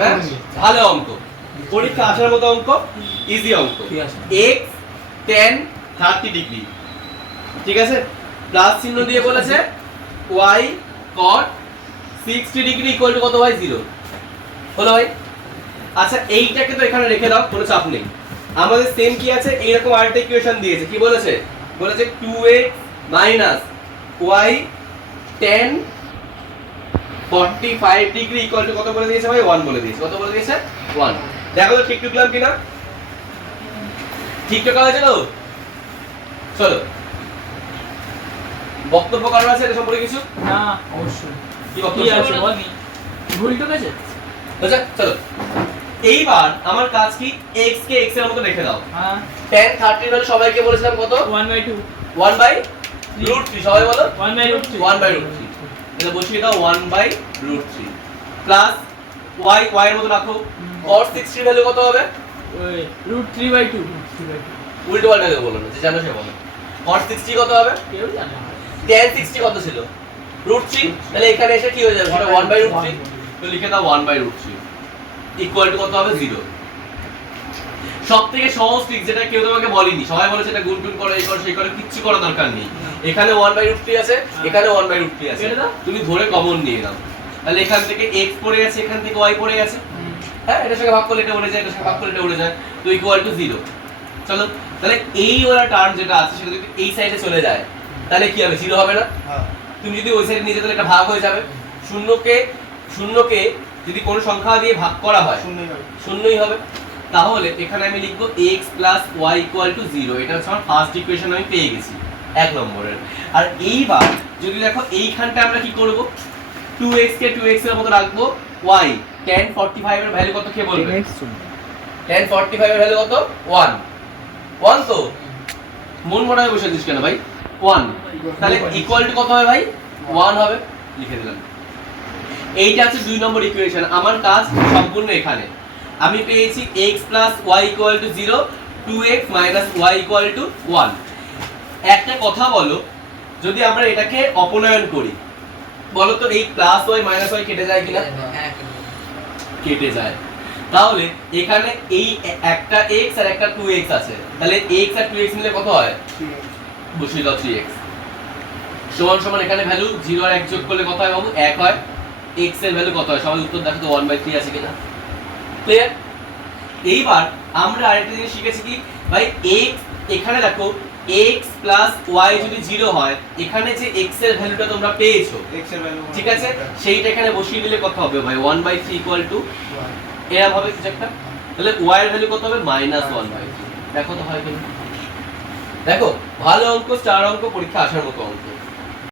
হ্যাঁ? ভালো অঙ্ক। পরীক্ষা আসার মতো অঙ্ক ইজি অঙ্ক। ঠিক আছে। এক্স টেন থার্টি ডিগ্রি ঠিক আছে? প্লাস চিহ্ন দিয়ে বলেছে Y cot sixty degree equal to কত ভাই জিরো হলো ভাই? আচ্ছা এইটাকে তো এখানে রেখে দাও কোনো চাপ নেই। আমাদের সেম কি আছে? এইরকম আরেকটা ইকুয়েশন দিয়েছে। কি বলেছে? বলেছে two X minus Y tan forty five degree equal to কত বলে দিয়েছে ভাই? 1 বলে দিয়েছে। কত বলে দিয়েছে? 1 দেখো তো ঠিক ঠিক করলাম কিনা? ঠিক ঠিক হয়েছে চলো চলো। বক্তব্য কারণ আছে এটা সম্পর্কে কিছু? না অবশ্যই। কি বক্তব্য আছে? বলি? ভুল ঠিক আছে আচ্ছা চলো। এইবার আমার কাজ কি? X কে x এর মতো রেখে দাও। হ্যাঁ। Tan 30 হলে সবাইকে বলেছিলাম কত? 1/2 1/√3 সবাই বলো? 1/√3 1/√3 তাহলে বলছি এটা one by root three plus Y Y এর মত রাখো। কর সিক্সটি ভ্যালু কত হবে? রুট থ্রি বাই টু উল্টো পাল্টা কেউ বলো না যে জানো সে বলো। Cos সিক্সটি কত হবে? কেউ জানে tan সিক্সটি কত ছিল? রুট থ্রি তাহলে এখানে এসে কি হয়ে যাবে? ওয়ান বাই রুট থ্রি তো লিখে দাও one by root three equal to কত হবে? জিরো সব থেকে সহজ ট্রিক যেটা কেউ তোমাকে বলেনি সবাই বলেছে এটা গুণ টুন করো এই করো সেই করো কিচ্ছু করার দরকার নেই। এখানে ওয়ান বাই রুট 3 আছে এখানে 1 বাই রুট 3 আছে। তুমি ধরে কমন নিয়ে নাও। তাহলে এখান থেকে x পড়ে গেছে এখান থেকে y পড়ে গেছে হ্যাঁ এটার সঙ্গে ভাগ করলে এটা উড়ে যায় এটার সঙ্গে ভাগ করলে এটা উড়ে যায়। তো ইকুয়াল টু জিরো চলো তাহলে এই ওরা টার্ম যেটা আছে সেটা যদি এই সাইডে চলে যায় তাহলে কি হবে? জিরো হবে না। তুমি যদি ওই সাইডে নিয়ে যেতে তাহলে এটা ভাগ হয়ে যাবে। শূন্যকে শূন্যকে যদি কোনো সংখ্যা দিয়ে ভাগ করা হয় শূন্যই হবে। শূন্যই হবে। তাহলে এখানে আমি লিখব X plus Y equal to zero এটা হচ্ছে আমার ফার্স্ট ইকুয়েশন আমি পেয়ে গেছি এক নম্বরের। আর এইবার যদি দেখো এইখানটা আমরা কি করব? টু এক্স কে টু এক্সের মতো রাখব। ওয়াই টেন ফর্টি ফাইভ এর ভ্যালু কত কে বলবে? টেন ফর্টি ফাইভ এর ভ্যালু কত? ওয়ান ওয়ান তো? মন মনে বসে দিস কেন ভাই? ওয়ান তাহলে ইকুয়াল টু কত হবে ভাই? ওয়ান হবে। লিখে দিলাম। এইটা হচ্ছে দুই নম্বর ইকুয়েশন আমার কাজ সম্পূর্ণ এখানে। আমি পেয়েছি x plus Y equal to zero two X minus Y equal to one একটা কথা বলো যদি আমরা এটাকে অপনয়ন করি বলো তো এই প্লাস ওয়াই মাইনাস ওয়াই কেটে যায় কিনা? কেটে যায়। তাহলে এখানে এই একটা x আর একটা 2x আছে। তাহলে x আর 2x মিলে কত হয়? বসিয়ে দাও 3x সমান সমান এখানে ভ্যালু 0 আর 1 যোগ করলে কত হয় বাবু? 1 হয়। x এর ভ্যালু কত হয়? সবাই উত্তর দেখো তো 1/3 আছে কিনা। ক্লিয়ার এইবার আমরা আরেকটা জিনিস শিখেছি কি? ভাই x এখানে দেখো x y যদি 0 হয় এখানে যে x এর ভ্যালুটা তোমরা পেয়েছ ঠিক আছে? সেইটা এখানে বসিয়ে দিলে কত হবে ভাই? 1/3 ইকুয়াল টু এরকম হবে কিছু একটা? তাহলে y এর ভ্যালু কত হবে? মাইনাস ওয়ান বাই দেখো তো হয় দেখো ভালো অঙ্ক চার অঙ্ক পরীক্ষা আসার মতো অঙ্ক।